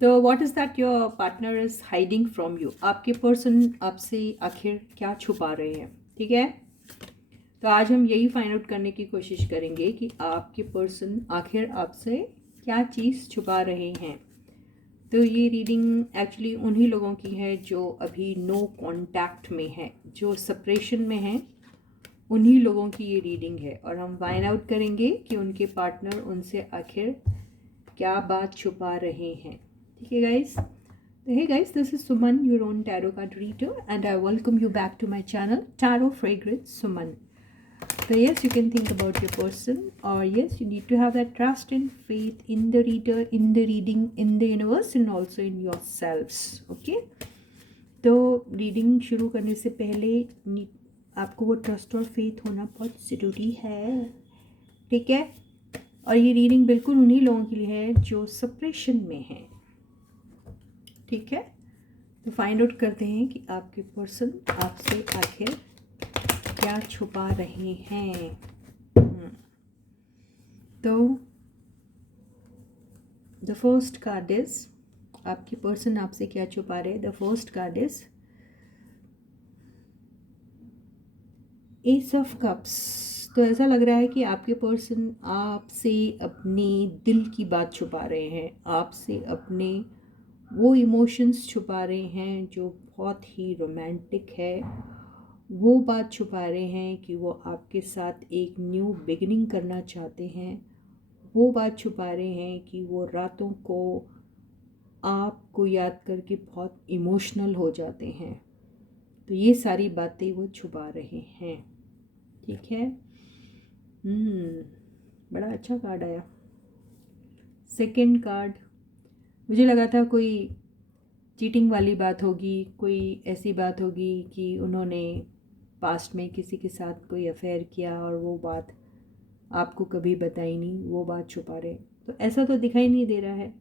तो what is that your partner is hiding from you? आपके person आपसे आखिर क्या छुपा रहे हैं? ठीक है, तो आज हम यही फाइंड आउट करने की कोशिश करेंगे कि आपके पर्सन आखिर आपसे क्या चीज़ छुपा रहे हैं। तो ये रीडिंग एक्चुअली उन्हीं लोगों की है जो अभी नो कांटेक्ट में है, जो सेपरेशन में है, उन्हीं लोगों की ये रीडिंग है। और हम फाइंड आउट करेंगे कि उनके पार्टनर उनसे आखिर क्या बात छुपा रहे हैं। ठीक है guys? Hey guys, this is Suman, your own tarot card reader, and I welcome you back to my channel, Tarot Fragrance Suman. So yes, you can think about your person, or yes, you need to have that trust and faith in the reader, in the reading, in the universe, and also in yourselves. Okay? तो reading शुरू करने से पहले आपको वो trust और faith होना बहुत ज़रूरी है। ठीक है? और ये रीडिंग बिल्कुल उन्हीं लोगों के लिए है जो सेपरेशन में हैं। ठीक है, तो फाइंड आउट करते हैं कि आपके पर्सन आपसे आखिर क्या छुपा रहे हैं। तो द फर्स्ट कार्ड इज, आपके पर्सन आपसे क्या छुपा रहे हैं। The first card is S of cups. तो ऐसा लग रहा है कि आपके पर्सन आपसे अपने दिल की बात छुपा रहे हैं, आपसे अपने वो इमोशंस छुपा रहे हैं जो बहुत ही रोमांटिक है। वो बात छुपा रहे हैं कि वो आपके साथ एक न्यू बिगिनिंग करना चाहते हैं। वो बात छुपा रहे हैं कि वो रातों को आपको याद करके बहुत इमोशनल हो जाते हैं। तो ये सारी बातें वो छुपा रहे हैं। ठीक है। बड़ा अच्छा कार्ड आया सेकंड कार्ड। मुझे लगा था कोई चीटिंग वाली बात होगी, कोई ऐसी बात होगी कि उन्होंने पास्ट में किसी के साथ कोई अफेयर किया और वो बात आपको कभी बताई नहीं, वो बात छुपा रहे। तो ऐसा तो दिखाई नहीं दे रहा है।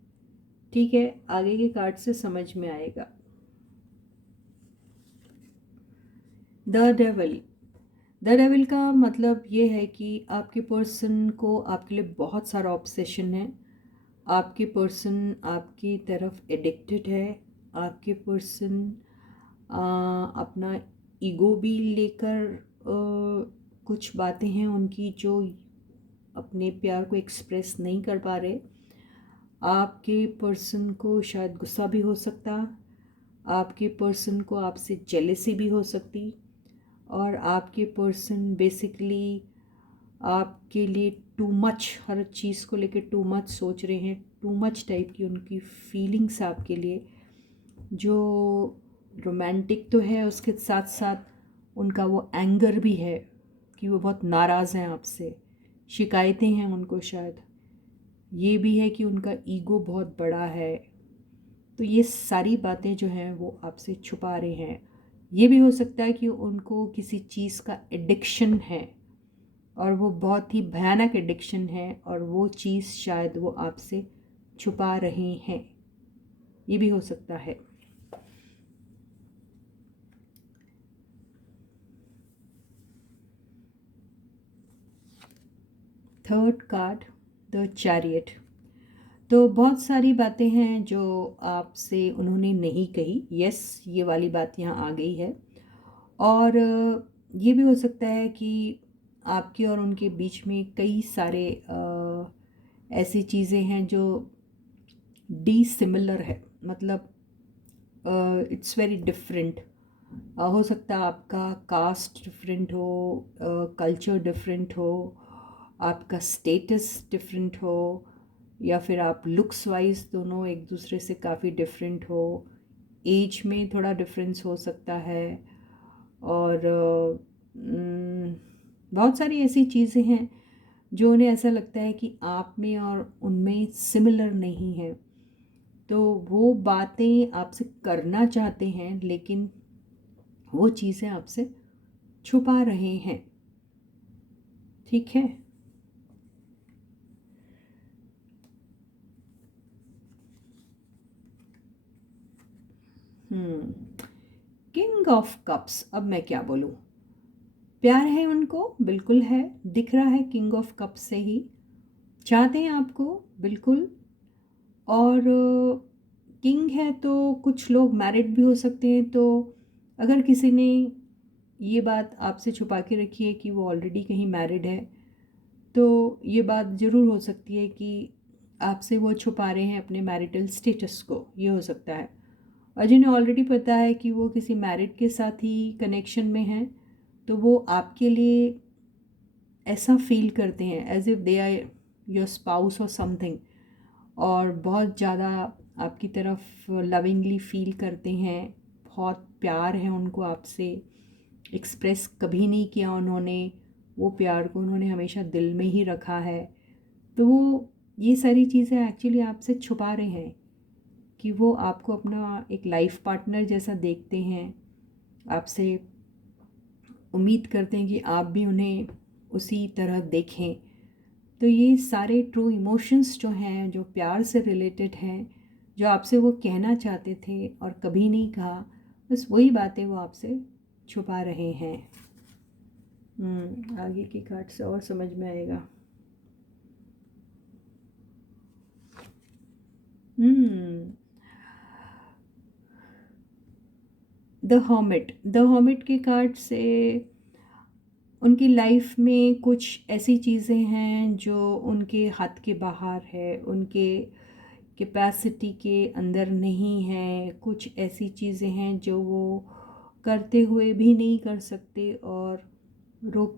ठीक है, आगे के कार्ड से समझ में आएगा। The devil. द डेविल का मतलब ये है कि आपके पर्सन को आपके लिए बहुत सारा ऑब्सेशन है। आपके पर्सन आपकी तरफ एडिक्टेड है। आपके पर्सन अपना ईगो भी लेकर कुछ बातें हैं उनकी जो अपने प्यार को एक्सप्रेस नहीं कर पा रहे। आपके पर्सन को शायद गुस्सा भी हो सकता, आपके पर्सन को आपसे जेलसी भी हो सकती, और आपके पर्सन बेसिकली आपके लिए टू मच, हर चीज़ को लेकर टू मच सोच रहे हैं। टू मच टाइप की उनकी फीलिंग्स आपके लिए, जो रोमांटिक तो है, उसके साथ साथ उनका वो एंगर भी है कि वो बहुत नाराज़ हैं आपसे, शिकायतें हैं उनको शायद। ये भी है कि उनका ईगो बहुत बड़ा है। तो ये सारी बातें जो हैं वो आपसे छुपा रहे हैं। ये भी हो सकता है कि उनको किसी चीज़ का एडिक्शन है, और वो बहुत ही भयानक एडिक्शन है, और वो चीज़ शायद वो आपसे छुपा रहे हैं। ये भी हो सकता है। Third card, the chariot. तो बहुत सारी बातें हैं जो आपसे उन्होंने नहीं कही। यस, ये वाली बात यहाँ आ गई है। और ये भी हो सकता है कि आपके और उनके बीच में कई सारे ऐसी चीज़ें हैं जो डिसिमिलर है, मतलब इट्स वेरी डिफरेंट। हो सकता है आपका कास्ट डिफरेंट हो, कल्चर डिफरेंट हो, आपका स्टेटस डिफरेंट हो, या फिर आप लुक्स वाइज दोनों एक दूसरे से काफ़ी डिफरेंट हो। एज में थोड़ा डिफरेंस हो सकता है। और बहुत सारी ऐसी चीज़ें हैं जो उन्हें ऐसा लगता है कि आप में और उनमें सिमिलर नहीं है। तो वो बातें आपसे करना चाहते हैं, लेकिन वो चीज़ें आपसे छुपा रहे हैं। ठीक है। King of cups. अब मैं क्या बोलूँ, प्यार है उनको, बिल्कुल है, दिख रहा है किंग ऑफ कप्स से ही। चाहते हैं आपको बिल्कुल, और किंग है तो कुछ लोग मैरिड भी हो सकते हैं। तो अगर किसी ने ये बात आपसे छुपा के रखी है कि वो ऑलरेडी कहीं मैरिड है, तो ये बात ज़रूर हो सकती है कि आपसे वो छुपा रहे हैं अपने मैरिटल स्टेटस को, ये हो सकता है। और जिन्हें ऑलरेडी पता है कि वो किसी मैरिड के साथ ही कनेक्शन में हैं, तो वो आपके लिए ऐसा फील करते हैं as if they are your spouse और समथिंग, और बहुत ज़्यादा आपकी तरफ लविंगली फील करते हैं। बहुत प्यार है उनको आपसे, एक्सप्रेस कभी नहीं किया उन्होंने, वो प्यार को उन्होंने हमेशा दिल में ही रखा है। तो वो ये सारी चीज़ें एक्चुअली आपसे छुपा रहे हैं कि वो आपको अपना एक लाइफ पार्टनर जैसा देखते हैं, आपसे उम्मीद करते हैं कि आप भी उन्हें उसी तरह देखें। तो ये सारे ट्रू इमोशंस जो हैं, जो प्यार से रिलेटेड हैं, जो आपसे वो कहना चाहते थे और कभी नहीं कहा, बस वही बातें वो आपसे छुपा रहे हैं। आगे की कार्ड से और समझ में आएगा। द हर्मिट के कार्ड से उनकी लाइफ में कुछ ऐसी चीज़ें हैं जो उनके हाथ के बाहर है, उनके कैपेसिटी के अंदर नहीं है। कुछ ऐसी चीज़ें हैं जो वो करते हुए भी नहीं कर सकते और रोक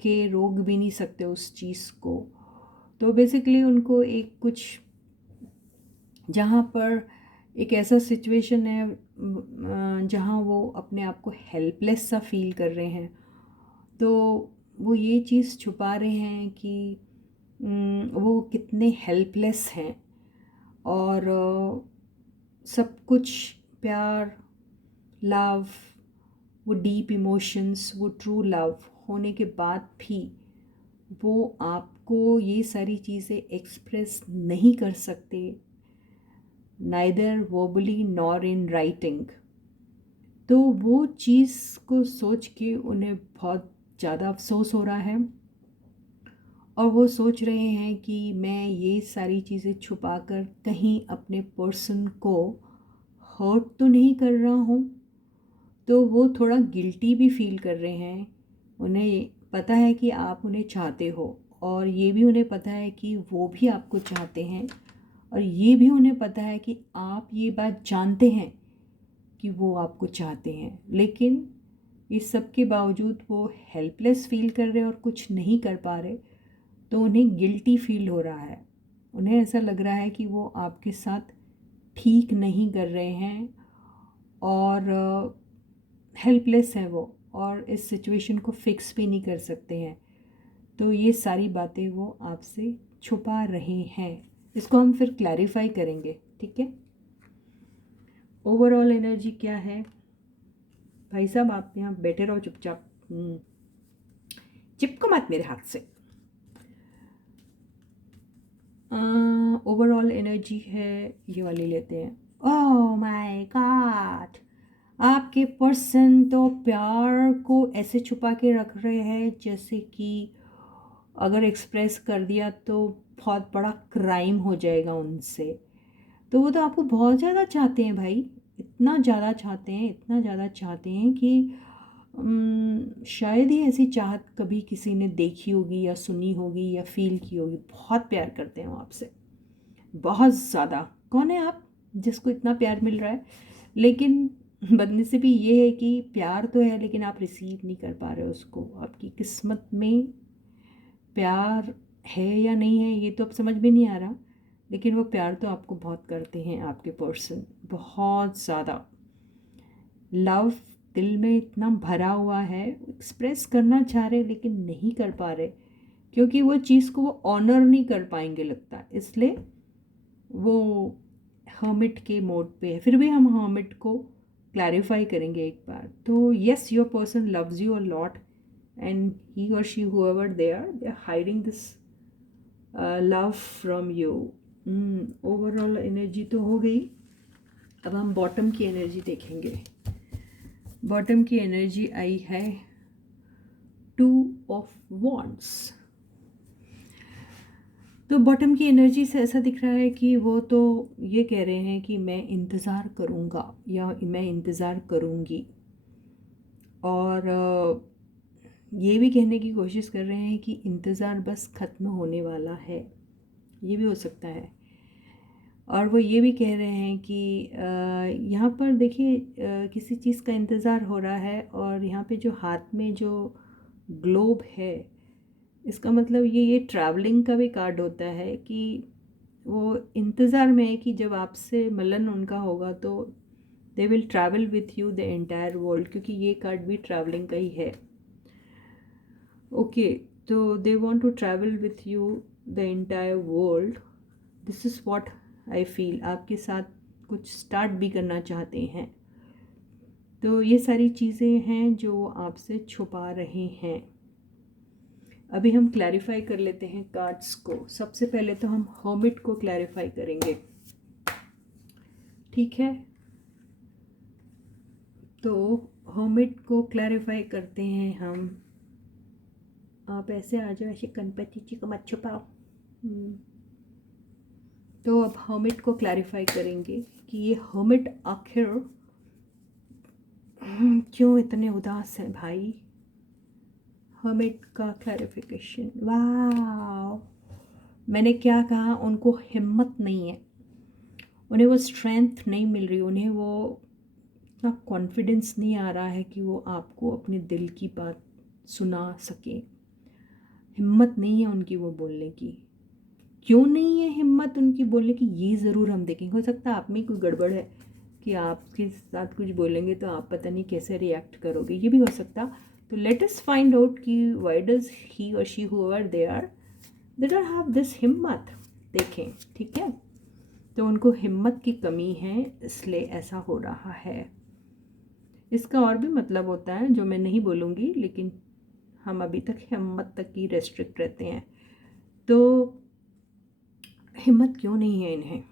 भी नहीं सकते उस चीज़ को। तो बेसिकली उनको एक कुछ, जहाँ पर एक ऐसा सिचुएशन है जहाँ वो अपने आप को हेल्पलेस सा फील कर रहे हैं, तो वो ये चीज़ छुपा रहे हैं कि वो कितने हेल्पलेस हैं। और सब कुछ प्यार, लव, वो डीप इमोशंस, वो ट्रू लव होने के बाद भी वो आपको ये सारी चीज़ें एक्सप्रेस नहीं कर सकते, neither verbally nor in writing. तो वो चीज़ को सोच के उन्हें बहुत ज़्यादा अफसोस हो रहा है, और वो सोच रहे हैं कि मैं ये सारी चीज़ें छुपा कर कहीं अपने पर्सन को हर्ट तो नहीं कर रहा हूँ। तो वो थोड़ा गिल्टी भी फील कर रहे हैं। उन्हें पता है कि आप उन्हें चाहते हो, और ये भी उन्हें पता है कि वो भी आपको चाहते हैं, और ये भी उन्हें पता है कि आप ये बात जानते हैं कि वो आपको चाहते हैं। लेकिन इस सब के बावजूद वो हेल्पलेस फील कर रहे हैं और कुछ नहीं कर पा रहे, तो उन्हें गिल्टी फील हो रहा है। उन्हें ऐसा लग रहा है कि वो आपके साथ ठीक नहीं कर रहे हैं, और हेल्पलेस है वो, और इस सिचुएशन को फिक्स भी नहीं कर सकते हैं। तो ये सारी बातें वो आपसे छुपा रहे हैं। इसको हम फिर क्लैरिफाई करेंगे, ठीक है। ओवरऑल एनर्जी क्या है भाई साहब? आप यहाँ बैठे रहो चुपचाप, चिपको मत मेरे हाथ से। ओवरऑल एनर्जी है, ये वाली लेते हैं। ओह माय गॉड, आपके पर्सन तो प्यार को ऐसे छुपा के रख रहे हैं जैसे कि अगर एक्सप्रेस कर दिया तो बहुत बड़ा क्राइम हो जाएगा उनसे। तो वो तो आपको बहुत ज़्यादा चाहते हैं भाई, इतना ज़्यादा चाहते हैं, इतना ज़्यादा चाहते हैं कि शायद ही ऐसी चाहत कभी किसी ने देखी होगी या सुनी होगी या फील की होगी। बहुत प्यार करते हैं वो आपसे, बहुत ज़्यादा। कौन है आप जिसको इतना प्यार मिल रहा है? लेकिन बदनसीबी ये है कि प्यार तो है, लेकिन आप रिसीव नहीं कर पा रहे हो उसको। आपकी किस्मत में प्यार है या नहीं है ये तो अब समझ में नहीं आ रहा, लेकिन वो प्यार तो आपको बहुत करते हैं आपके पर्सन, बहुत ज़्यादा। लव दिल में इतना भरा हुआ है, एक्सप्रेस करना चाह रहे लेकिन नहीं कर पा रहे, क्योंकि वो चीज़ को वो ऑनर नहीं कर पाएंगे लगता है, इसलिए वो हर्मिट के मोड पे है। फिर भी हम हर्मिट को क्लैरिफाई करेंगे एक बार। तो yes, your person loves you a lot, and he और she whoever they are hiding this love from you। Overall energy तो हो गई, अब हम बॉटम की एनर्जी देखेंगे। बॉटम की एनर्जी आई है 2 of Wands। तो बॉटम की एनर्जी से ऐसा दिख रहा है कि वो तो ये कह रहे हैं कि मैं इंतज़ार करूँगा या मैं इंतज़ार करूँगी, और ये भी कहने की कोशिश कर रहे हैं कि इंतज़ार बस ख़त्म होने वाला है, ये भी हो सकता है। और वो ये भी कह रहे हैं कि यहाँ पर देखिए किसी चीज़ का इंतज़ार हो रहा है, और यहाँ पे जो हाथ में जो ग्लोब है, इसका मतलब ये ट्रैवलिंग का भी कार्ड होता है कि वो इंतज़ार में है कि जब आपसे मिलन उनका होगा तो they will travel with you the entire world, क्योंकि ये कार्ड भी ट्रैवलिंग का ही है। ओके, तो they want to travel with you the entire world, this is what I feel. आपके साथ कुछ स्टार्ट भी करना चाहते हैं। तो ये सारी चीज़ें हैं जो आपसे छुपा रहे हैं। अभी हम क्लैरिफाई कर लेते हैं कार्ड्स को। सबसे पहले तो हम हर्मिट को क्लैरिफाई करेंगे, ठीक है? तो हर्मिट को क्लैरिफाई करते हैं हम। आप ऐसे आ जाओ, ऐसे गणपति जी को मत छुपाओ। तो अब हर्मिट को क्लैरिफाई करेंगे कि ये हर्मिट आखिर क्यों इतने उदास हैं भाई। हर्मिट का क्लैरिफिकेशन, वाह, मैंने क्या कहा, उनको हिम्मत नहीं है, उन्हें वो स्ट्रेंथ नहीं मिल रही, उन्हें वो इतना कॉन्फिडेंस नहीं आ रहा है कि वो आपको अपने दिल की बात सुना सके। हिम्मत नहीं है उनकी वो बोलने की। क्यों नहीं है हिम्मत उनकी बोलने की, ये ज़रूर हम देखेंगे। हो सकता है आप में कोई गड़बड़ है कि आपके साथ कुछ बोलेंगे तो आप पता नहीं कैसे रिएक्ट करोगे, ये भी हो सकता। तो लेट अस फाइंड आउट कि व्हाई डज ही और she however they are, they don't have this हिम्मत। देखें, ठीक है, तो उनको हिम्मत की कमी है, इसलिए ऐसा हो रहा है। इसका और भी मतलब होता है जो मैं नहीं बोलूँगी, लेकिन हम अभी तक हिम्मत तक ही रेस्ट्रिक्ट रहते हैं। तो हिम्मत क्यों नहीं है इन्हें?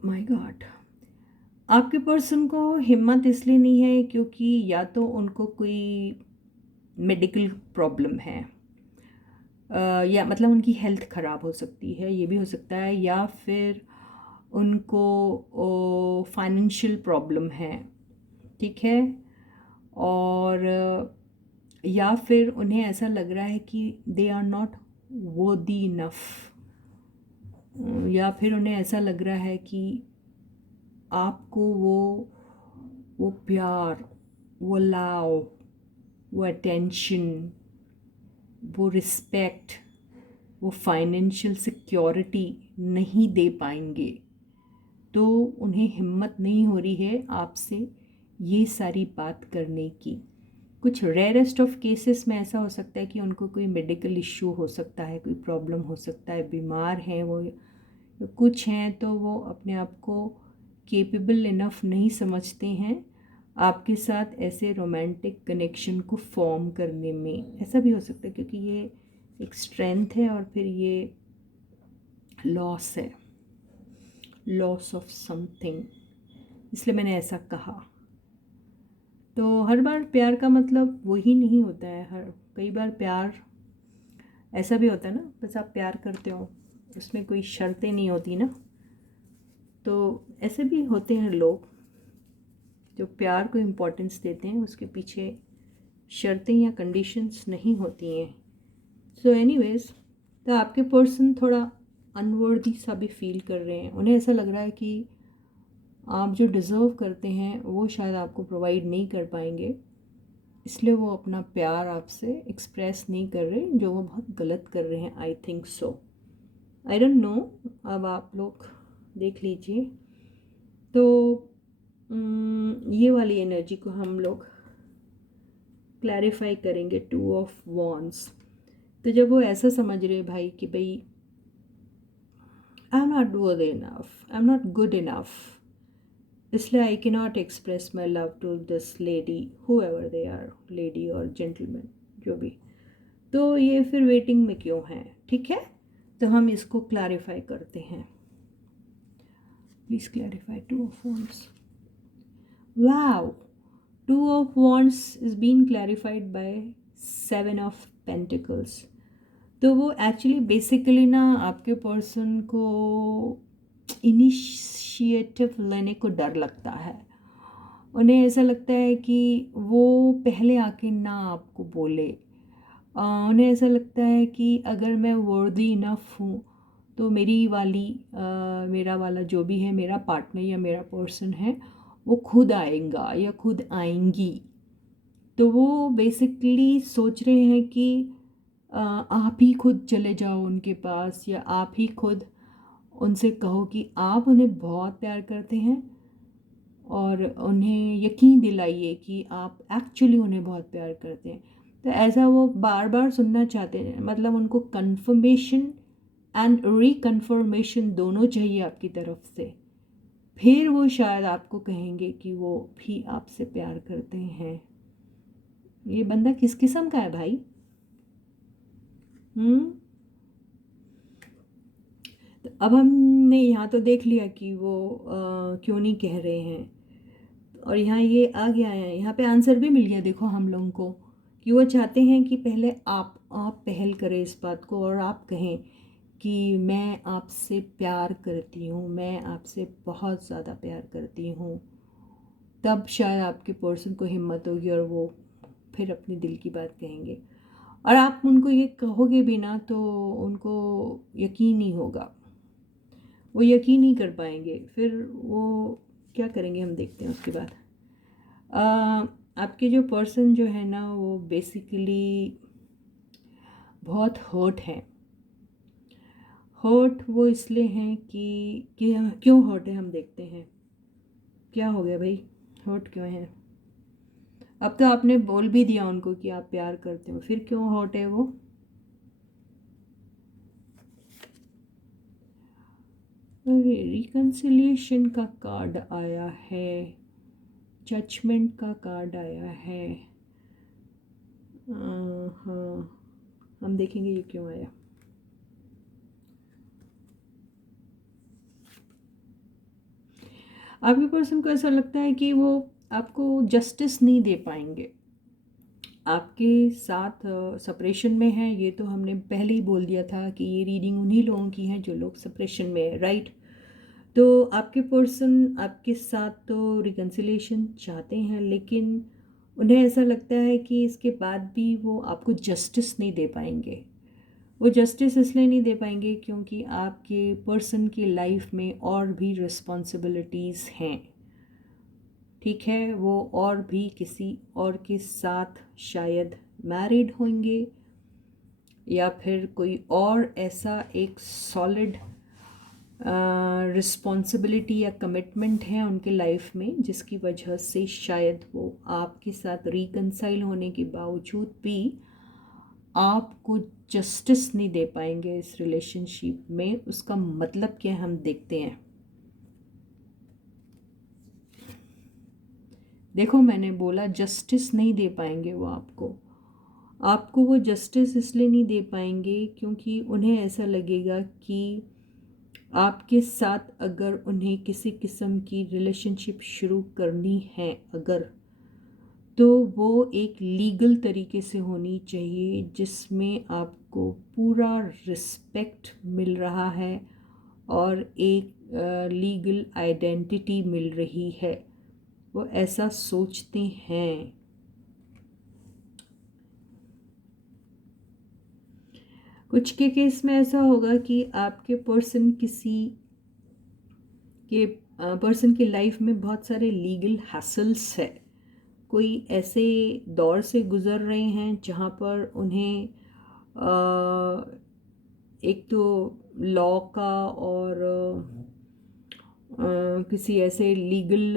माय गॉड, आपके पर्सन को हिम्मत इसलिए नहीं है क्योंकि या तो उनको कोई मेडिकल प्रॉब्लम है, या मतलब उनकी हेल्थ ख़राब हो सकती है, ये भी हो सकता है, या फिर उनको फाइनेंशियल प्रॉब्लम है, ठीक है, और या फिर उन्हें ऐसा लग रहा है कि they are not worthy enough, या फिर उन्हें ऐसा लग रहा है कि आपको वो प्यार, वो लव, वो अटेंशन, वो रिस्पेक्ट, वो फाइनेंशियल सिक्योरिटी नहीं दे पाएंगे। तो उन्हें हिम्मत नहीं हो रही है आपसे ये सारी बात करने की। कुछ रेयरेस्ट ऑफ केसेस में ऐसा हो सकता है कि उनको कोई मेडिकल इश्यू हो सकता है, कोई प्रॉब्लम हो सकता है, बीमार हैं वो, कुछ हैं तो वो अपने आप को केपेबल इनफ नहीं समझते हैं आपके साथ ऐसे रोमांटिक कनेक्शन को फॉर्म करने में। ऐसा भी हो सकता है क्योंकि ये एक स्ट्रेंथ है और फिर ये लॉस है, लॉस ऑफ समथिंग, इसलिए मैंने ऐसा कहा। तो हर बार प्यार का मतलब वही नहीं होता है, कई बार प्यार ऐसा भी होता है ना, बस आप प्यार करते हो, उसमें कोई शर्तें नहीं होती ना। तो ऐसे भी होते हैं लोग जो प्यार को इम्पोर्टेंस देते हैं, उसके पीछे शर्तें या कंडीशंस नहीं होती हैं। सो एनीवेज, तो आपके पर्सन थोड़ा अनवर्दी सा भी फील कर रहे हैं, उन्हें ऐसा लग रहा है कि आप जो डिज़र्व करते हैं वो शायद आपको प्रोवाइड नहीं कर पाएंगे, इसलिए वो अपना प्यार आपसे एक्सप्रेस नहीं कर रहे, जो वो बहुत गलत कर रहे हैं। I think so, I don't know, अब आप लोग देख लीजिए। तो ये वाली एनर्जी को हम लोग क्लैरिफाई करेंगे, 2 ऑफ वॉन्ड्स। तो जब वो ऐसा समझ रहे भाई कि भाई I am not worthy enough, I am not good enough, इसलिए I can not express my love to this lady, however they are, lady और जेंटलमैन जो भी, तो ये फिर वेटिंग में क्यों हैं, ठीक है? तो हम इसको क्लैरिफाई करते हैं। Please clarify 2 of wands. Wow, 2 of wands is been clarified by seven of pentacles. तो वो एक्चुअली बेसिकली ना आपके पर्सन को इनिशिएटिव लेने को डर लगता है। उन्हें ऐसा लगता है कि वो पहले आके ना आपको बोले। उन्हें ऐसा लगता है कि अगर मैं वर्दी इनफ हूँ तो मेरा वाला जो भी है, मेरा पार्टनर या मेरा पर्सन है, वो खुद आएगा या खुद आएंगी। तो वो बेसिकली सोच रहे हैं कि आप ही खुद चले जाओ उनके पास, या आप ही खुद उनसे कहो कि आप उन्हें बहुत प्यार करते हैं और उन्हें यकीन दिलाइए कि आप एक्चुअली उन्हें बहुत प्यार करते हैं। तो ऐसा वो बार बार सुनना चाहते हैं, मतलब उनको कंफर्मेशन एंड रिकन्फर्मेशन दोनों चाहिए आपकी तरफ से। फिर वो शायद आपको कहेंगे कि वो भी आपसे प्यार करते हैं। ये बंदा किस किस्म का है भाई? तो अब हमने यहाँ तो देख लिया कि वो क्यों नहीं कह रहे हैं, और यहाँ ये आ गया है, यहाँ पे आंसर भी मिल गया देखो हम लोगों को, कि वो चाहते हैं कि पहले आप पहल करें इस बात को, और आप कहें कि मैं आपसे प्यार करती हूँ, मैं आपसे बहुत ज़्यादा प्यार करती हूँ। तब शायद आपके पर्सन को हिम्मत होगी और वो फिर अपनी दिल की बात कहेंगे। और आप उनको ये कहोगे भी ना तो उनको यकीन नहीं होगा, वो यकीन नहीं कर पाएंगे। फिर वो क्या करेंगे हम देखते हैं उसके बाद। आपके जो पर्सन जो है ना वो बेसिकली बहुत हर्ट हैं। हर्ट वो इसलिए हैं कि क्यों हर्ट है हम देखते हैं। क्या हो गया भाई, हर्ट क्यों है? अब तो आपने बोल भी दिया उनको कि आप प्यार करते हो, फिर क्यों हर्ट है वो? अरे रिकन्सिलिएशन का कार्ड आया है, जजमेंट का कार्ड आया है। हाँ, हम देखेंगे ये क्यों आया। आपके पर्सन को ऐसा लगता है कि वो आपको जस्टिस नहीं दे पाएंगे। आपके साथ सेपरेशन में है, ये तो हमने पहले ही बोल दिया था कि ये रीडिंग उन्हीं लोगों की है जो लोग सेपरेशन में है, राइट? तो आपके पर्सन आपके साथ तो रिकन्सिलिएशन चाहते हैं, लेकिन उन्हें ऐसा लगता है कि इसके बाद भी वो आपको जस्टिस नहीं दे पाएंगे। वो जस्टिस इसलिए नहीं दे पाएंगे क्योंकि आपके पर्सन की लाइफ में और भी रिस्पॉन्सिबिलिटीज़ हैं। ठीक है, वो और भी किसी और के साथ शायद मैरिड होंगे, या फिर कोई और ऐसा एक सॉलिड रिस्पॉन्सिबिलिटी या कमिटमेंट है उनके लाइफ में, जिसकी वजह से शायद वो आपके साथ रिकन्साइल होने के बावजूद भी आपको जस्टिस नहीं दे पाएंगे इस रिलेशनशिप में। उसका मतलब क्या है हम देखते हैं। देखो मैंने बोला जस्टिस नहीं दे पाएंगे वो आपको वो जस्टिस इसलिए नहीं दे पाएंगे क्योंकि उन्हें ऐसा लगेगा कि आपके साथ अगर उन्हें किसी किस्म की रिलेशनशिप शुरू करनी है अगर, तो वो एक लीगल तरीके से होनी चाहिए, जिसमें आपको पूरा रिस्पेक्ट मिल रहा है और एक लीगल आइडेंटिटी मिल रही है। वो ऐसा सोचते हैं। कुछ के केस में ऐसा होगा कि आपके पर्सन की लाइफ में बहुत सारे लीगल हैसल्स है। कोई ऐसे दौर से गुज़र रहे हैं जहाँ पर उन्हें एक तो लॉ का और किसी ऐसे लीगल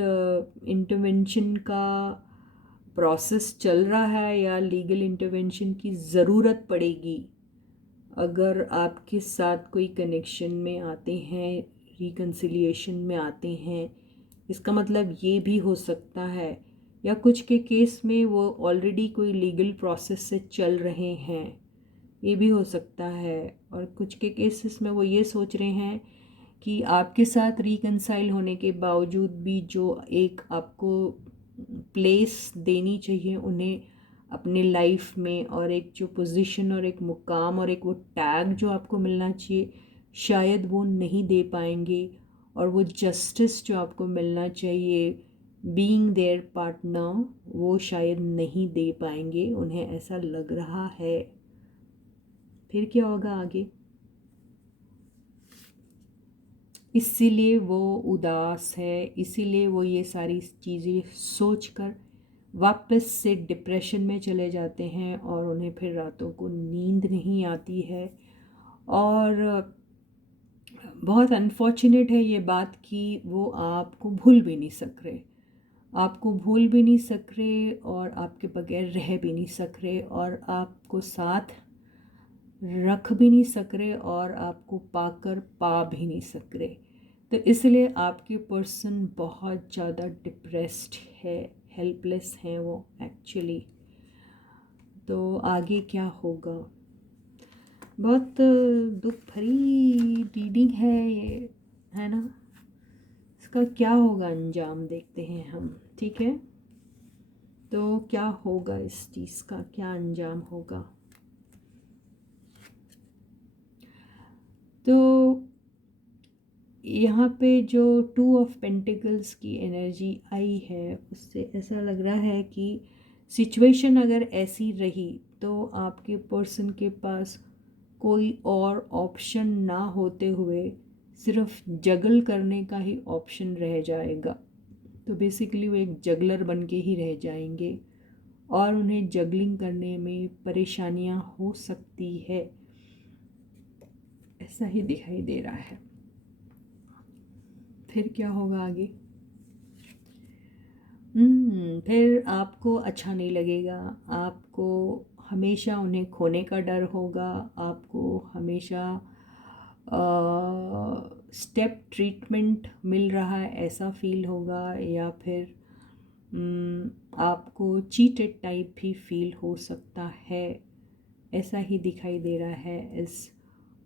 इंटरवेंशन का प्रोसेस चल रहा है, या लीगल इंटरवेंशन की ज़रूरत पड़ेगी अगर आपके साथ कोई कनेक्शन में आते हैं, रिकन्सिलिएशन में आते हैं। इसका मतलब ये भी हो सकता है, या कुछ के केस में वो ऑलरेडी कोई लीगल प्रोसेस से चल रहे हैं, ये भी हो सकता है। और कुछ के केसेस में वो ये सोच रहे हैं कि आपके साथ रिकन्साइल होने के बावजूद भी जो एक आपको प्लेस देनी चाहिए उन्हें, अपने लाइफ में, और एक जो पोजीशन और एक मुकाम और एक वो टैग जो आपको मिलना चाहिए, शायद वो नहीं दे पाएंगे। और वो जस्टिस जो आपको मिलना चाहिए, बीइंग देयर पार्टनर, वो शायद नहीं दे पाएंगे, उन्हें ऐसा लग रहा है। फिर क्या होगा आगे? इसीलिए वो उदास है, इसीलिए वो ये सारी चीज़ें सोचकर वापस से डिप्रेशन में चले जाते हैं, और उन्हें फिर रातों को नींद नहीं आती है। और बहुत अनफॉर्चुनेट है ये बात कि वो आपको भूल भी नहीं सक रहे, आपको भूल भी नहीं सक रहे, और आपके बगैर रह भी नहीं सक रहे, और आपको साथ रख भी नहीं सक रहे, और आपको पाकर पा भी नहीं सक रहे। तो इसलिए आपके पर्सन बहुत ज़्यादा डिप्रेस्ड है, हेल्पलेस हैं वो एक्चुअली। तो आगे क्या होगा? बहुत दुख भरी रीडिंग है ये, है ना? इसका क्या होगा अंजाम, देखते हैं हम। ठीक है, तो क्या होगा इस चीज़ का, क्या अंजाम होगा? तो यहाँ पे जो 2 ऑफ पेंटिकल्स की एनर्जी आई है, उससे ऐसा लग रहा है कि सिचुएशन अगर ऐसी रही तो आपके पर्सन के पास कोई और ऑप्शन ना होते हुए सिर्फ जगल करने का ही ऑप्शन रह जाएगा। तो बेसिकली वो एक जगलर बन के ही रह जाएंगे, और उन्हें जगलिंग करने में परेशानियां हो सकती है, ऐसा ही दिखाई दे रहा है। फिर क्या होगा आगे? फिर आपको अच्छा नहीं लगेगा, आपको हमेशा उन्हें खोने का डर होगा, आपको हमेशा स्टेप ट्रीटमेंट मिल रहा है ऐसा फील होगा, या फिर आपको चीटेड टाइप भी फील हो सकता है, ऐसा ही दिखाई दे रहा है इस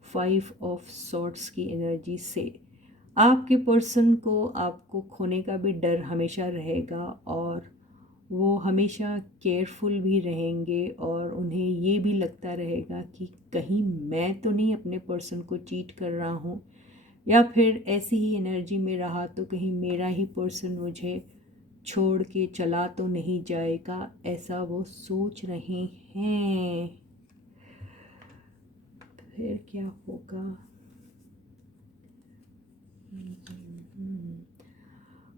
5 ऑफ सॉर्ड्स की एनर्जी से। आपके पर्सन को आपको खोने का भी डर हमेशा रहेगा, और वो हमेशा केयरफुल भी रहेंगे, और उन्हें ये भी लगता रहेगा कि कहीं मैं तो नहीं अपने पर्सन को चीट कर रहा हूँ, या फिर ऐसी ही एनर्जी में रहा तो कहीं मेरा ही पर्सन मुझे छोड़ के चला तो नहीं जाएगा, ऐसा वो सोच रहे हैं। फिर क्या होगा?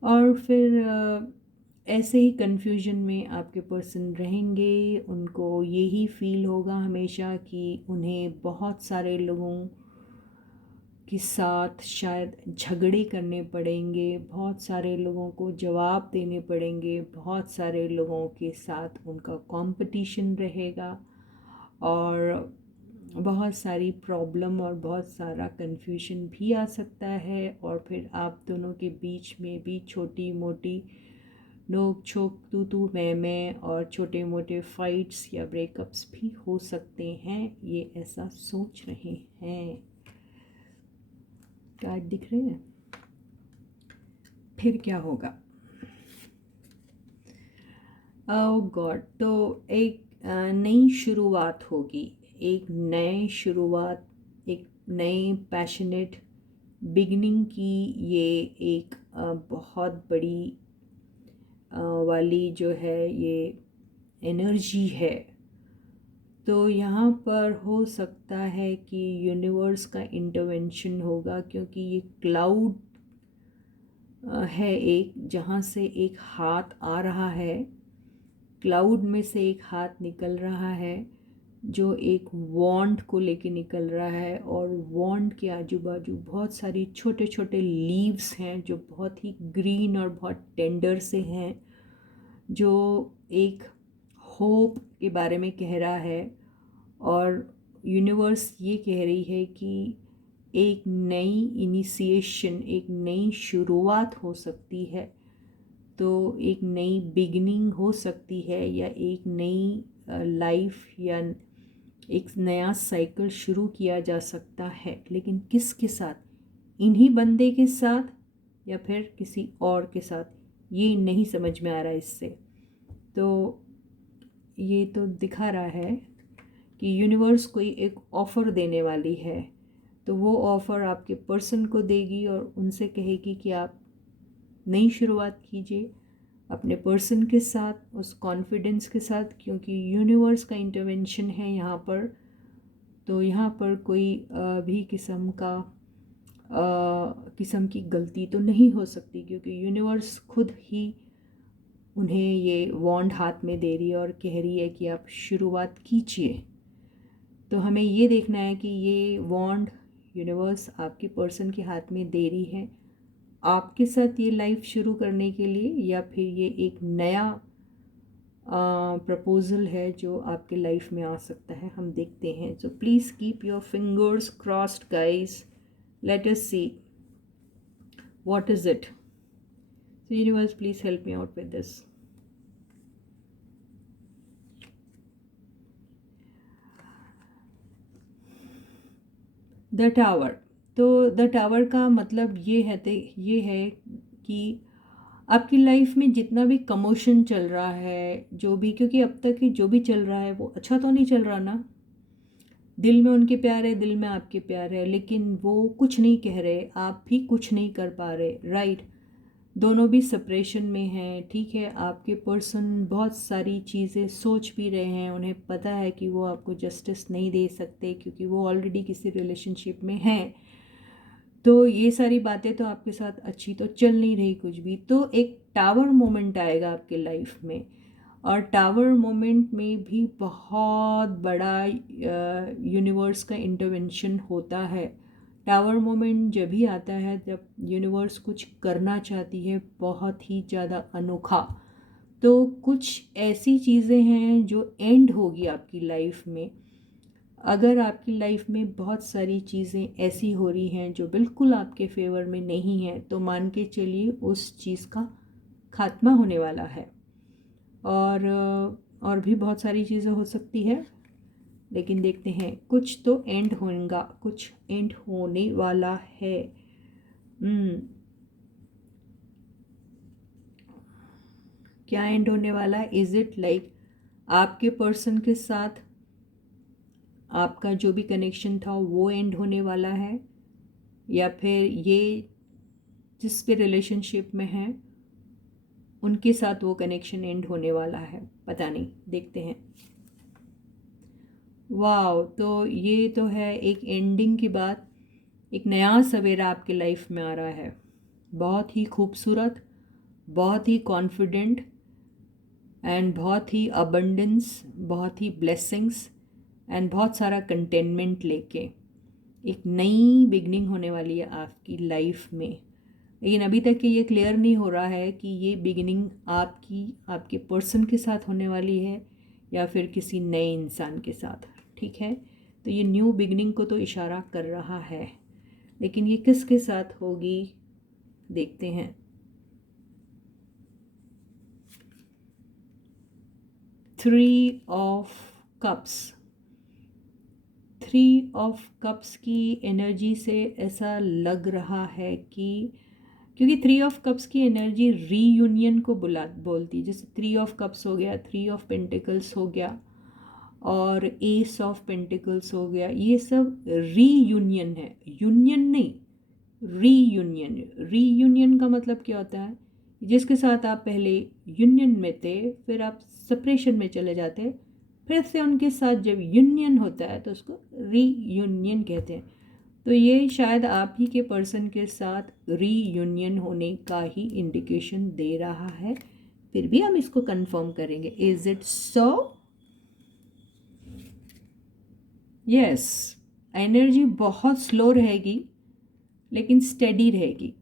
और फिर ऐसे ही कन्फ्यूजन में आपके पर्सन रहेंगे, उनको यही फील होगा हमेशा कि उन्हें बहुत सारे लोगों के साथ शायद झगड़े करने पड़ेंगे, बहुत सारे लोगों को जवाब देने पड़ेंगे, बहुत सारे लोगों के साथ उनका कंपटीशन रहेगा, और बहुत सारी प्रॉब्लम और बहुत सारा कन्फ्यूजन भी आ सकता है। और फिर आप दोनों के बीच में भी छोटी मोटी नोक झोंक, तू मैं और छोटे मोटे फाइट्स या ब्रेकअप्स भी हो सकते हैं, ये ऐसा सोच रहे हैं। कार्ड दिख रहे हैं? फिर क्या होगा? ओह गॉड, तो एक नई शुरुआत होगी, एक नए शुरुआत, एक नए पैशनेट बिगनिंग की ये एक बहुत बड़ी वाली जो है ये एनर्जी है। तो यहाँ पर हो सकता है कि यूनिवर्स का इंटरवेंशन होगा, क्योंकि ये क्लाउड है एक, जहाँ से एक हाथ आ रहा है, क्लाउड में से एक हाथ निकल रहा है जो एक वॉन्ड को लेके निकल रहा है, और वॉन्ड के आजू बाजू बहुत सारी छोटे छोटे लीव्स हैं जो बहुत ही ग्रीन और बहुत टेंडर से हैं, जो एक होप के बारे में कह रहा है। और यूनिवर्स ये कह रही है कि एक नई इनिशिएशन, एक नई शुरुआत हो सकती है, तो एक नई बिगनिंग हो सकती है, या एक नई लाइफ या एक नया साइकिल शुरू किया जा सकता है। लेकिन किसके साथ? इन्हीं बंदे के साथ या फिर किसी और के साथ, ये नहीं समझ में आ रहा है इससे। तो ये तो दिखा रहा है कि यूनिवर्स कोई एक ऑफ़र देने वाली है, तो वो ऑफ़र आपके पर्सन को देगी और उनसे कहेगी कि आप नई शुरुआत कीजिए अपने पर्सन के साथ, उस कॉन्फिडेंस के साथ, क्योंकि यूनिवर्स का इंटरवेंशन है यहाँ पर। तो यहाँ पर कोई भी किस्म की गलती तो नहीं हो सकती, क्योंकि यूनिवर्स खुद ही उन्हें ये वॉन्ड हाथ में दे रही है और कह रही है कि आप शुरुआत कीजिए। तो हमें ये देखना है कि ये वॉन्ड यूनिवर्स आपके पर्सन के हाथ में दे रही है आपके साथ ये लाइफ शुरू करने के लिए, या फिर ये एक नया प्रपोज़ल है जो आपके लाइफ में आ सकता है। हम देखते हैं। So please keep your fingers crossed guys, let us see what is it. So universe please help me out with this. The tower. तो द टावर का मतलब ये है कि आपकी लाइफ में जितना भी कमोशन चल रहा है, जो भी, क्योंकि अब तक ही जो भी चल रहा है वो अच्छा तो नहीं चल रहा ना। दिल में उनके प्यार है, दिल में आपके प्यार है, लेकिन वो कुछ नहीं कह रहे, आप भी कुछ नहीं कर पा रहे, राइट। दोनों भी सेपरेशन में हैं, ठीक है। आपके पर्सन बहुत सारी चीज़ें सोच भी रहे हैं, उन्हें पता है कि वो आपको जस्टिस नहीं दे सकते क्योंकि वो ऑलरेडी किसी रिलेशनशिप में हैं। तो ये सारी बातें तो आपके साथ अच्छी तो चल नहीं रही कुछ भी। तो एक टावर मोमेंट आएगा आपके लाइफ में, और टावर मोमेंट में भी बहुत बड़ा यूनिवर्स का इंटरवेंशन होता है। टावर मोमेंट जब भी आता है जब यूनिवर्स कुछ करना चाहती है बहुत ही ज़्यादा अनोखा। तो कुछ ऐसी चीज़ें हैं जो एंड होगी आपकी लाइफ में। अगर आपकी लाइफ में बहुत सारी चीज़ें ऐसी हो रही हैं जो बिल्कुल आपके फेवर में नहीं हैं, तो मान के चलिए उस चीज़ का खात्मा होने वाला है। और भी बहुत सारी चीज़ें हो सकती है, लेकिन देखते हैं। कुछ तो एंड होगा, कुछ एंड होने वाला है। क्या एंड होने वाला है? इज़ इट लाइक आपके पर्सन के साथ आपका जो भी कनेक्शन था वो एंड होने वाला है, या फिर ये जिस भी रिलेशनशिप में हैं उनके साथ वो कनेक्शन एंड होने वाला है? पता नहीं, देखते हैं। वाह, तो ये तो है एक एंडिंग की बात, एक नया सवेरा आपके लाइफ में आ रहा है। बहुत ही खूबसूरत, बहुत ही कॉन्फिडेंट, एंड बहुत ही अबंडेंस, बहुत ही ब्लेसिंग्स, एंड बहुत सारा कंटेनमेंट लेके एक नई बिगनिंग होने वाली है आपकी लाइफ में। लेकिन अभी तक कि ये क्लियर नहीं हो रहा है कि ये बिगिनिंग आपके पर्सन के साथ होने वाली है या फिर किसी नए इंसान के साथ, ठीक है। तो ये न्यू बिगिनिंग को तो इशारा कर रहा है, लेकिन ये किसके साथ होगी देखते हैं। Three of cups. Three of cups की एनर्जी से ऐसा लग रहा है कि, क्योंकि थ्री ऑफ कप्स की एनर्जी रीयूनियन को बोलती है। जैसे थ्री ऑफ कप्स हो गया, थ्री ऑफ पेंटिकल्स हो गया, और एस ऑफ पेंटिकल्स हो गया, ये सब रीयूनियन है, यूनियन नहीं, रीयूनियन। रीयूनियन का मतलब क्या होता है? जिसके साथ आप पहले यूनियन में थे, फिर आप सेपरेशन में चले जाते, फिर से उनके साथ जब यूनियन होता है तो उसको रीयूनियन कहते हैं। तो ये शायद आप ही के पर्सन के साथ रीयूनियन होने का ही इंडिकेशन दे रहा है। फिर भी हम इसको कंफर्म करेंगे। Is it so? Yes. Energy बहुत स्लो रहेगी लेकिन स्टेडी रहेगी,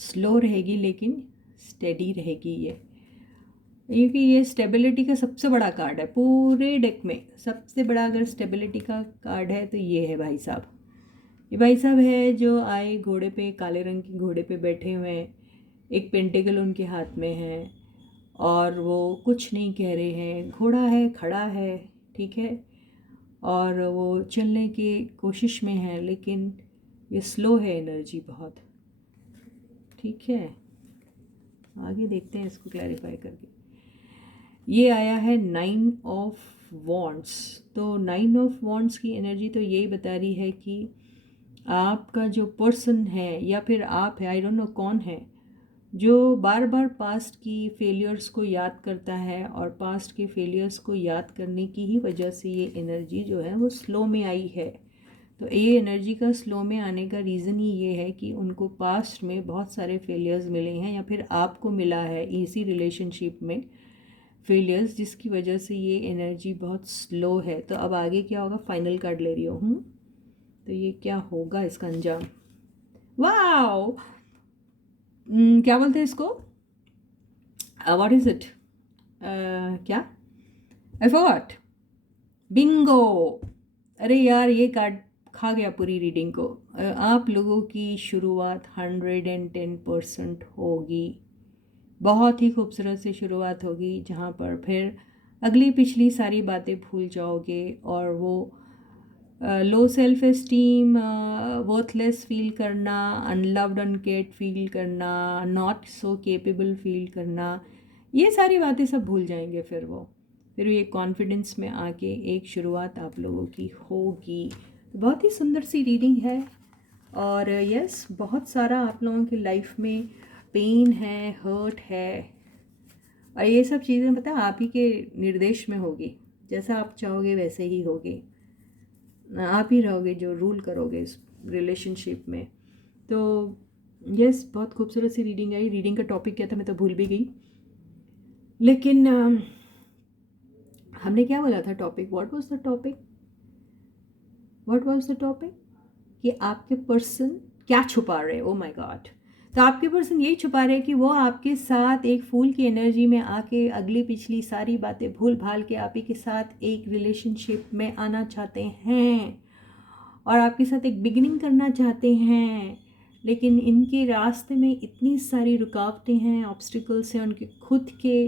स्लो रहेगी लेकिन स्टेडी रहेगी। ये क्योंकि ये स्टेबिलिटी का सबसे बड़ा कार्ड है पूरे डेक में। सबसे बड़ा अगर स्टेबिलिटी का कार्ड है तो ये है भाई साहब। ये भाई साहब है जो आए घोड़े पे, काले रंग के घोड़े पे बैठे हुए हैं, एक पेंटिकल उनके हाथ में है और वो कुछ नहीं कह रहे हैं। घोड़ा है, खड़ा है, ठीक है, और वो चलने की कोशिश में है, लेकिन ये स्लो है एनर्जी बहुत, ठीक है। आगे देखते हैं इसको क्लैरिफाई करके। ये आया है 9 ऑफ वॉन्ड्स। तो 9 ऑफ वॉन्ड्स की एनर्जी तो यही बता रही है कि आपका जो पर्सन है या फिर आप है, आई डोंट नो कौन है, जो बार बार पास्ट की फेलियर्स को याद करता है और पास्ट के फेलियर्स को याद करने की ही वजह से ये एनर्जी जो है वो स्लो में आई है। तो ये एनर्जी का स्लो में आने का रीज़न ही ये है कि उनको पास्ट में बहुत सारे फेलियर्स मिले हैं या फिर आपको मिला है इसी रिलेशनशिप में फेलियर्स, जिसकी वजह से ये एनर्जी बहुत स्लो है। तो अब आगे क्या होगा, फाइनल कार्ड ले रही हूँ, तो ये क्या होगा इसका अंजाम। वाओ, क्या बोलते हैं इसको, व्हाट इज़ इट, क्या, आई फॉरगॉट, बिंगो। अरे यार, ये कार्ड खा गया पूरी रीडिंग को। आप लोगों की शुरुआत 110% होगी, बहुत ही खूबसूरत सी शुरुआत होगी, जहाँ पर फिर अगली पिछली सारी बातें भूल जाओगे और वो low self esteem, worthless feel करना, अनलव्ड अनकेयर्ड फील करना, नॉट सो केपेबल फील करना, ये सारी बातें सब भूल जाएंगे। फिर ये कॉन्फिडेंस में आके एक शुरुआत आप लोगों की होगी। बहुत ही सुंदर सी रीडिंग है। और यस, बहुत सारा आप लोगों की लाइफ में पेन है, हर्ट है, और ये सब चीज़ें पता है आप ही के निर्देश में होगी। जैसा आप चाहोगे वैसे ही होगे, आप ही रहोगे जो रूल करोगे इस रिलेशनशिप में। तो यस, बहुत खूबसूरत सी रीडिंग आई। रीडिंग का टॉपिक क्या था मैं तो भूल भी गई, लेकिन हमने क्या बोला था topic, what was the topic, what was the topic, कि आपके पर्सन क्या छुपा रहे, ओ माय गॉड। तो आपके पर्सन यही छुपा रहे हैं कि वो आपके साथ एक फूल की एनर्जी में आके अगली पिछली सारी बातें भूल भाल के आप ही के साथ एक रिलेशनशिप में आना चाहते हैं और आपके साथ एक बिगिनिंग करना चाहते हैं। लेकिन इनके रास्ते में इतनी सारी रुकावटें हैं, ऑब्स्टिकल्स हैं, उनके खुद के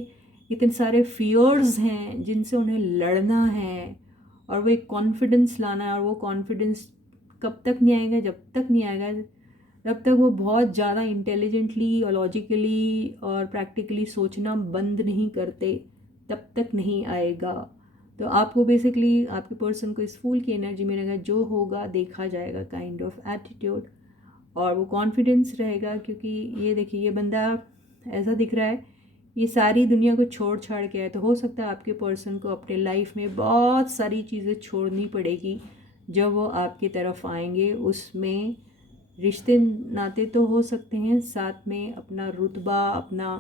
इतने सारे फियर्स हैं जिनसे उन्हें लड़ना है और वो एक कॉन्फिडेंस लाना है। और वो कॉन्फिडेंस कब तक नहीं आएगा, जब तक नहीं आएगा जब तक वो बहुत ज़्यादा इंटेलिजेंटली और लॉजिकली और प्रैक्टिकली सोचना बंद नहीं करते, तब तक नहीं आएगा। तो आपको बेसिकली आपके पर्सन को इस फूल की एनर्जी में रहेगा, जो होगा देखा जाएगा काइंड ऑफ एटीट्यूड, और वो कॉन्फिडेंस रहेगा। क्योंकि ये देखिए, ये बंदा ऐसा दिख रहा है ये सारी दुनिया को छोड़ छाड़ के आए। तो हो सकता है आपके पर्सन को अपने लाइफ में बहुत सारी चीज़ें छोड़नी पड़ेगी जब वो आपकी तरफ आएंगे। उसमें रिश्ते नाते तो हो सकते हैं, साथ में अपना रुतबा, अपना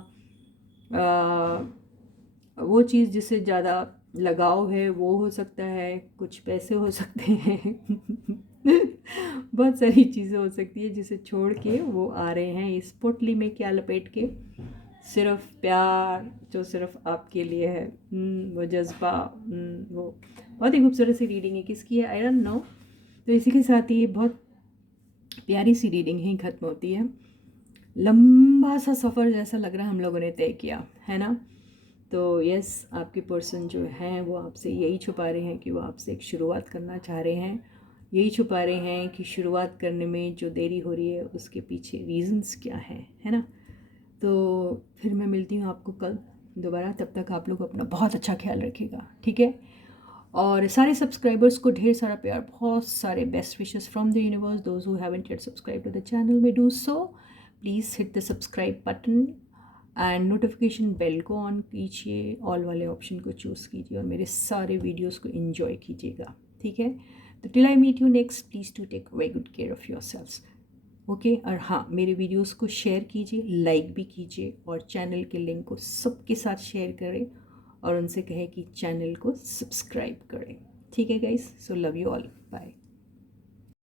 वो चीज़ जिससे ज़्यादा लगाव है वो हो सकता है, कुछ पैसे हो सकते हैं बहुत सारी चीज़ें हो सकती है जिसे छोड़ के वो आ रहे हैं इस पोटली में क्या लपेट के, सिर्फ प्यार जो सिर्फ आपके लिए है। वो जज्बा, वो बहुत ही खूबसूरत सी रीडिंग है। किसकी है आई डोंट नो। तो इसी के साथ ही बहुत प्यारी सी रीडिंग ही ख़त्म होती है। लंबा सा सफ़र जैसा लग रहा है हम लोगों ने तय किया है ना। तो यस, आपके पर्सन जो हैं वो आपसे यही छुपा रहे हैं कि वो आपसे एक शुरुआत करना चाह रहे हैं। यही छुपा रहे हैं कि शुरुआत करने में जो देरी हो रही है उसके पीछे रीज़न्स क्या हैं, है ना। तो फिर मैं मिलती हूँ आपको कल दोबारा। तब तक आप लोग अपना बहुत अच्छा ख्याल रखिएगा, ठीक है। और सारे सब्सक्राइबर्स को ढेर सारा प्यार, बहुत सारे best wishes from the universe. Those who haven't yet subscribe to the channel में do so, please hit the subscribe button and notification bell को ऑन कीजिए, ऑल वाले ऑप्शन को चूज़ कीजिए और मेरे सारे वीडियोस को एंजॉय कीजिएगा, ठीक है। तो till I meet you next, please to take very good care of your selves, okay. और हाँ, मेरे वीडियोस को शेयर कीजिए, लाइक भी कीजिए और चैनल के लिंक को सबके साथ शेयर करें और उनसे कहें कि चैनल को सब्सक्राइब करें, ठीक है guys. So love you all, bye.